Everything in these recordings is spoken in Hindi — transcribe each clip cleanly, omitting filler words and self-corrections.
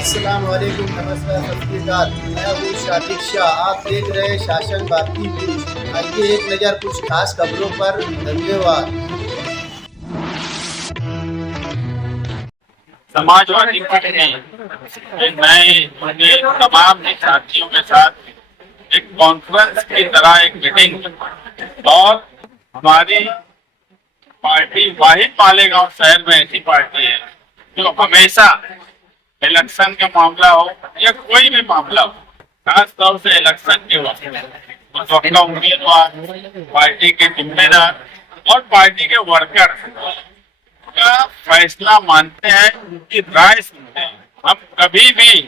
अस्सलाम वालेकुम, नमस्कार, सत श्री अकाल। मैं हूँ शातिक शाह। आप देख रहे हैं शासन भारती न्यूज। आइए एक नज़र कुछ खास खबरों पर। धन्यवाद। समाजवादी पार्टी ने मैं अपने तमाम साथियों के साथ एक कॉन्फ्रेंस की तरह एक मीटिंग और हमारी पार्टी वाहिद मालेगांव शहर में ऐसी पार्टी है जो हमेशा इलेक्शन का मामला हो या कोई भी मामला हो, खास तौर से इलेक्शन के वक्त अपना उम्मीदवार, पार्टी के जिम्मेदार और पार्टी के वर्कर का फैसला मानते हैं, उनकी राय सुनते हैं। हम कभी भी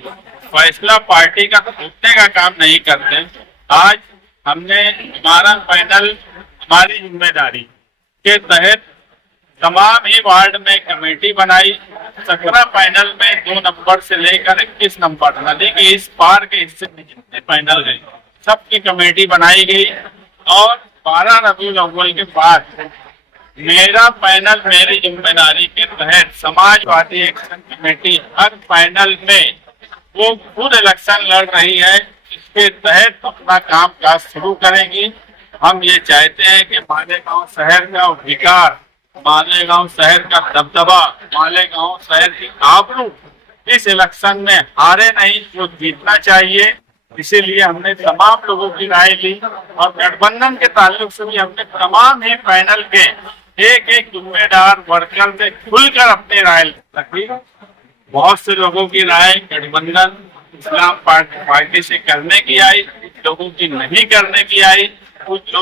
फैसला पार्टी का थोपने का काम नहीं करते। आज हमने हमारा पैनल हमारी जिम्मेदारी के तहत तमाम ही वार्ड में कमेटी बनाई। 17 पैनल में 2 नंबर से लेकर 21 नंबर नदी के इस पार के हिस्से में जितने पैनल हैं सबकी कमेटी बनाई गई और 12 रबीउल अव्वल के बाद मेरा पैनल मेरी जिम्मेदारी के तहत समाजवादी एक्शन कमेटी हर पैनल में वो खुद इलेक्शन लड़ रही है। इसके तहत अपना काम काज शुरू करेंगी। हम ये चाहते हैं कि मालेगांव शहर का विकास, मालेगांव शहर का दबदबा, मालेगांव शहर की आबरू इस इलेक्शन में हारे नहीं, जो जीतना चाहिए। इसीलिए हमने तमाम लोगों की राय ली और गठबंधन के ताल्लुक से भी हमने तमाम ही पैनल के एक एक जिम्मेदार वर्कर से खुलकर अपनी राय रखी। बहुत से लोगों की राय गठबंधन इस्लाम पार्टी से करने की आई, लोगों की नहीं करने की आई। कुछ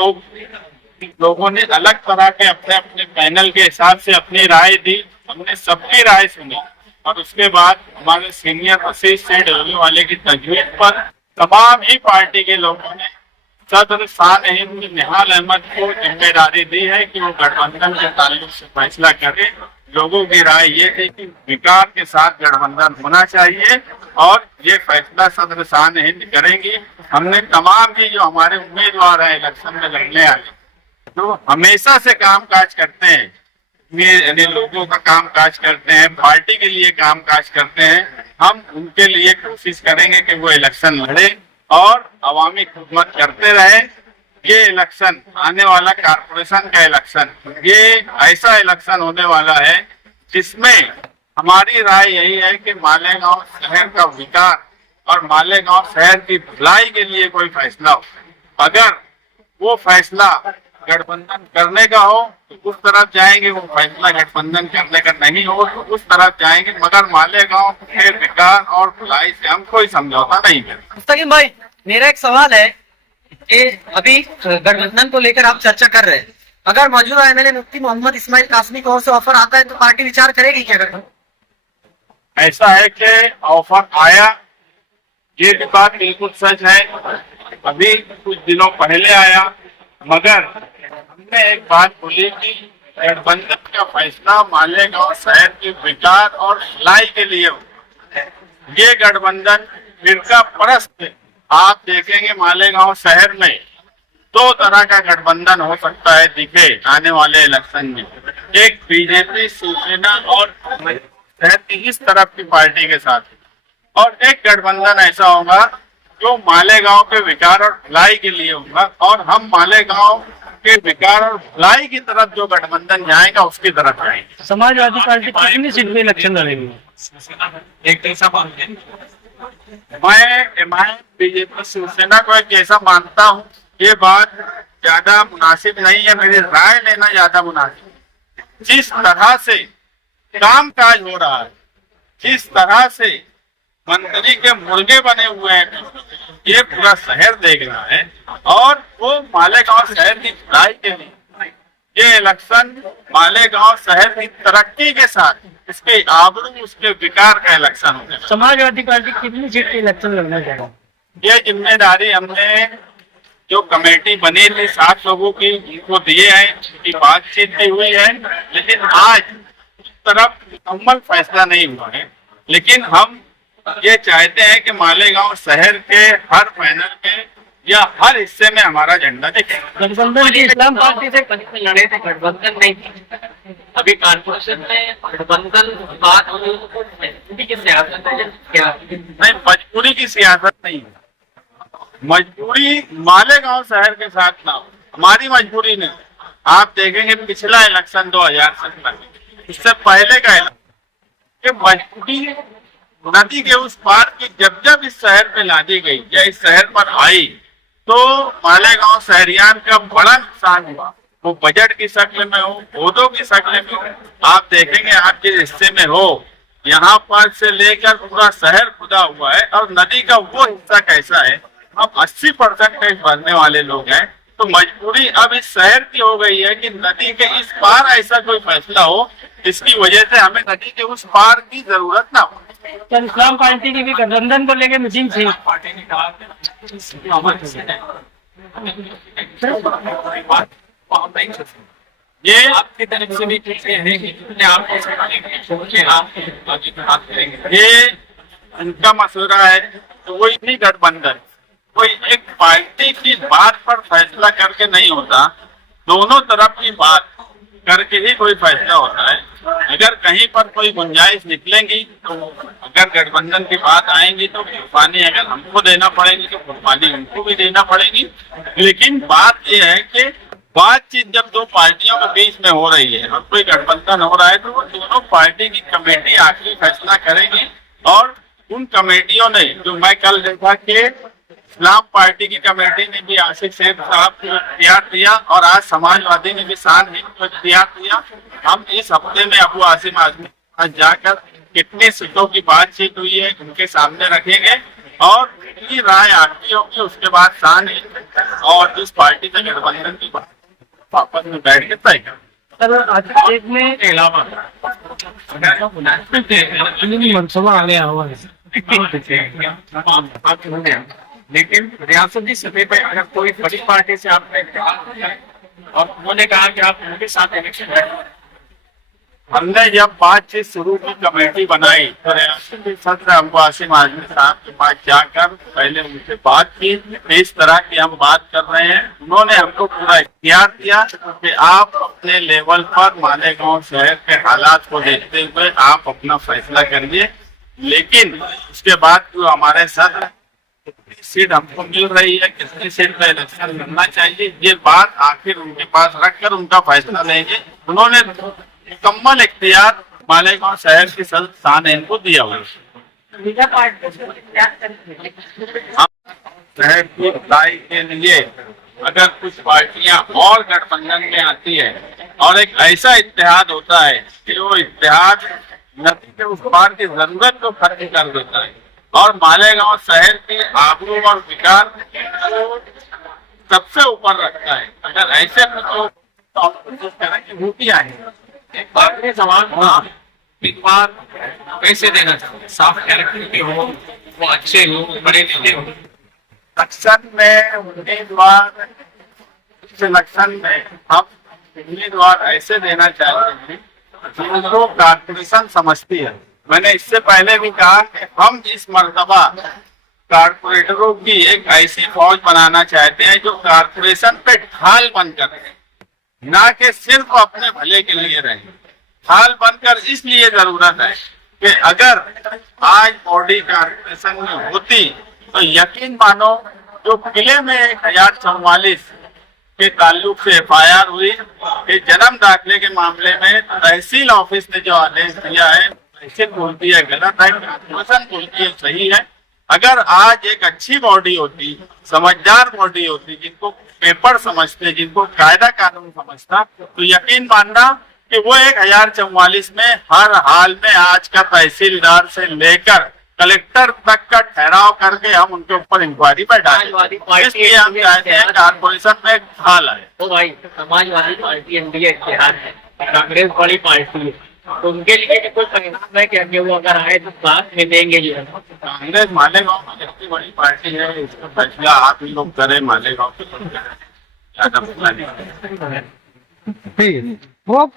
लोगों ने अलग तरह के अपने अपने पैनल के हिसाब से अपनी राय दी। हमने सबकी राय सुनी और उसके बाद हमारे सीनियर वसीम से डोले वाले की तजवीज पर तमाम ही पार्टी के लोगों ने सदर शान हिंद निहाल अहमद को जिम्मेदारी दी है कि वो गठबंधन के ताल्लुक से फैसला करे। लोगों की राय ये थी कि विकास के साथ गठबंधन होना चाहिए और ये फैसला सदर शान हिंद करेंगी। हमने तमाम ही जो हमारे उम्मीदवार हैं इलेक्शन में लड़ने वाले, जो हमेशा से काम काज करते हैं, ये लोगों का काम काज करते हैं, पार्टी के लिए काम काज करते हैं, हम उनके लिए कोशिश करेंगे कि वो इलेक्शन लड़े और अवामी खिदमत करते रहे। ये इलेक्शन आने वाला कारपोरेशन का इलेक्शन, ये ऐसा इलेक्शन होने वाला है जिसमें हमारी राय यही है कि मालेगांव शहर का विकास और मालेगांव शहर की भलाई के लिए कोई फैसला हो, अगर वो फैसला गठबंधन करने का हो तो उस तरफ जाएंगे, वो फैसला गठबंधन करने का नहीं हो तो उस तरफ जाएंगे, मगर मालेगांव के विकास और भलाई से हम कोई समझौता नहीं करेंगे। मुस्तकीम भाई, मेरा एक सवाल है कि अभी गठबंधन को लेकर आप चर्चा कर रहे हैं, अगर मौजूदा एमएलए मुफ्ती मोहम्मद इस्माइल कासमी को ओर से ऑफर आता है तो पार्टी विचार करेगी क्या? ऐसा है कि ऑफर आया, ये भी बात बिल्कुल सच है, अभी कुछ दिनों पहले आया, मगर हमने एक बात बोली कि गठबंधन का फैसला मालेगांव शहर के विकास और भलाई के लिए हो। ये गठबंधन फिरका परस्त, आप देखेंगे मालेगांव शहर में 2 तरह का गठबंधन हो सकता है दिखे आने वाले इलेक्शन में। एक बीजेपी, शिवसेना और शहर की इस तरफ की पार्टी के साथ, और एक गठबंधन ऐसा होगा जो मालेगांव के विकास और भलाई के लिए होगा। और हम मालेगांव के विकास और भलाई की तरफ जो गठबंधन जाएगा उसकी तरफ जाएंगे। समाजवादी पार्टी कितनी सीट पे इलेक्शन लड़ेगी? एक ऐसा मैं बीजेपी शिवसेना को एक ऐसा मानता हूँ, ये बात ज्यादा मुनासिब नहीं है, मेरी राय लेना ज्यादा मुनासिब। जिस तरह से काम काज हो रहा है, जिस तरह से मंत्री के मुर्गे बने हुए हैं, ये पूरा शहर देख रहा है और वो मालेगांव शहर की भलाई के लिए ये इलेक्शन मालेगांव शहर की तरक्की के साथ, इसके आबरू, उसके विकार का इलेक्शन होगा। समाजवादी पार्टी कितनी सीट पे इलेक्शन लड़ना चाहेगा? ये जिम्मेदारी हमने जो कमेटी बनी थी 7 लोगों की, उनको दिए हैं, उनकी बातचीत भी हुई है, लेकिन आज उस तरफ मुकम्मल फैसला नहीं हुआ है। लेकिन हम ये चाहते हैं कि मालेगांव शहर के हर पैनल में या हर हिस्से में हमारा झंडा दिखे। गठबंधन की इस्लाम पार्टी से लड़े थे, गठबंधन नहीं अभी कॉर्पोरेशन में गठबंधन बात हो रही की सियासत है क्या? नहीं, मजबूरी की सियासत नहीं है। मजबूरी मालेगांव शहर के साथ ना हो, हमारी मजबूरी नहीं। आप देखेंगे पिछला इलेक्शन 2017 इससे पहले का इलेक्शन, मजबूरी नदी के उस पार की जब जब इस शहर पे लादी गई या इस शहर पर आई तो मालेगांव शहरियान का बड़ा नुकसान हुआ। वो बजट की शक्ल में हो, पौधों की शक्ल में हो। आप देखेंगे आप जिस हिस्से में हो, यहाँ पर से लेकर पूरा शहर खुदा हुआ है और नदी का वो हिस्सा कैसा है, हम 80% भरने वाले लोग हैं। तो मजबूरी अब इस शहर की हो गई है कि नदी के इस पार ऐसा कोई फैसला हो जिसकी वजह से हमें नदी के उस पार की जरूरत ना हो। सर, इस्लाम पार्टी की भी गठबंधन को लेकर मीटिंग थी। ये आपकी तरफ से भी ये उनका मसौदा है तो कोई नहीं गठबंधन, कोई एक पार्टी की बात पर फैसला करके नहीं होता, दोनों तरफ की बात करके ही कोई फैसला होता है। अगर कहीं पर कोई गुंजाइश निकलेंगी तो अगर गठबंधन की बात आएंगी तो कुर्बानी अगर हमको देना पड़ेगी तो कुर्बानी उनको भी देना पड़ेगी। लेकिन बात यह है कि बातचीत जब दो पार्टियों के बीच में हो रही है और कोई गठबंधन हो रहा है तो वो दोनों पार्टी की कमेटी आखिरी फैसला करेगी। और उन कमेटियों ने, जो मैं कल देखा कि इस्लाम पार्टी की कमेटी ने भी आशिक शेख साहब को इख्तियार दिया और आज समाजवादी ने भी शान हिंद को इख्तियार दिया। हम इस हफ्ते में अबू आसिम आजमी के पास जाकर कितने सीटों की बातचीत हुई है उनके सामने रखेंगे और उनकी राय आखिरी होगी। उसके बाद शान हिंद और जिस पार्टी से गठबंधन की बात आपस में बैठ के तय कर। सर, आज एक में अलावा मनसूबा आ गया हुआ है, लेकिन रियासती सतह पे अगर कोई बड़ी पार्टी से आपने और उन्होंने कहा कि आप उनके साथ इलेक्शन लड़ें। हमने जब बातचीत शुरू की कमेटी बनाई तो रियासती सदर अबू आसिम आजमी साहब के पास जाकर पहले उनसे बात की, इस तरह की हम बात कर रहे हैं। उन्होंने हमको पूरा इख्तियार दिया कि आप अपने लेवल पर मालेगांव शहर के हालात को देखते हुए आप अपना फैसला करिए। लेकिन उसके बाद जो हमारे सदर कितनी सीट हमको मिल रही है, कितनी सीट पे इलेक्शन लड़ना चाहिए, ये बात आखिर उनके पास रखकर उनका फैसला लेंगे। उन्होंने मुकम्मल इख्तियार मालेगांव शहर के सदर शान हिंद को दिया हुआ है। शहर की भलाई के लिए अगर कुछ पार्टियां और गठबंधन में आती है और एक ऐसा इत्तेहाद होता है कि वो इत्तेहाद नदी के उस पार की जरूरत को खत्म कर देता है और मालेगांव शहर के आबरू और विकास को सबसे ऊपर रखता है, अगर ऐसे कुछ तरह की भूतियां हैं। एक बात में सवाल उम्मीदवार कैसे देना चाहिए? साफ कैरेक्टर के हो, वो अच्छे हो, बड़े नेता हो। इलेक्शन में उम्मीदवार इलेक्शन में हम उम्मीदवार ऐसे देना चाहते हैं जिनको कॉर्पोरेशन समझती है। मैंने इससे पहले भी कहा कि हम इस मर्तबा कॉर्पोरेटरों की एक ऐसी फौज बनाना चाहते हैं जो कॉर्पोरेशन पे ढाल बनकर रहे, ना कि सिर्फ अपने भले के लिए रहे। ढाल बनकर इसलिए जरूरत है कि अगर आज बॉडी कॉर्पोरेशन में होती तो यकीन मानो जो किले में 1044 के ताल्लुक से FIR हुई कि जन्म दाखिले के मामले में तहसील ऑफिस ने जो आदेश दिया है, तहसील बोलती है गलत है, कॉर्पोरेशन बोलती है सही है। अगर आज एक अच्छी बॉडी होती, समझदार बॉडी होती, जिनको पेपर समझते, जिनको कायदा कानून समझता, तो यकीन मानना कि वो 1044 में हर हाल में आज का तहसीलदार से लेकर कलेक्टर तक का ठहराव करके हम उनके ऊपर इंक्वायरी बैठाएंगे। इसलिए हम चाहते हैं कॉर्पोरेशन में एक हाल है। तो भाई समाजवादी पार्टी एनडीए इत्तेहाद है, कांग्रेस बड़ी पार्टी है, तो उनके लिए भी कोई परिणाम है कि वो अगर आए तो साथ में देंगे? कांग्रेस मालेगांव में जितनी बड़ी पार्टी है इसका फैसला आप ही लोग करें, मालेगांव के लोग करें। ओके।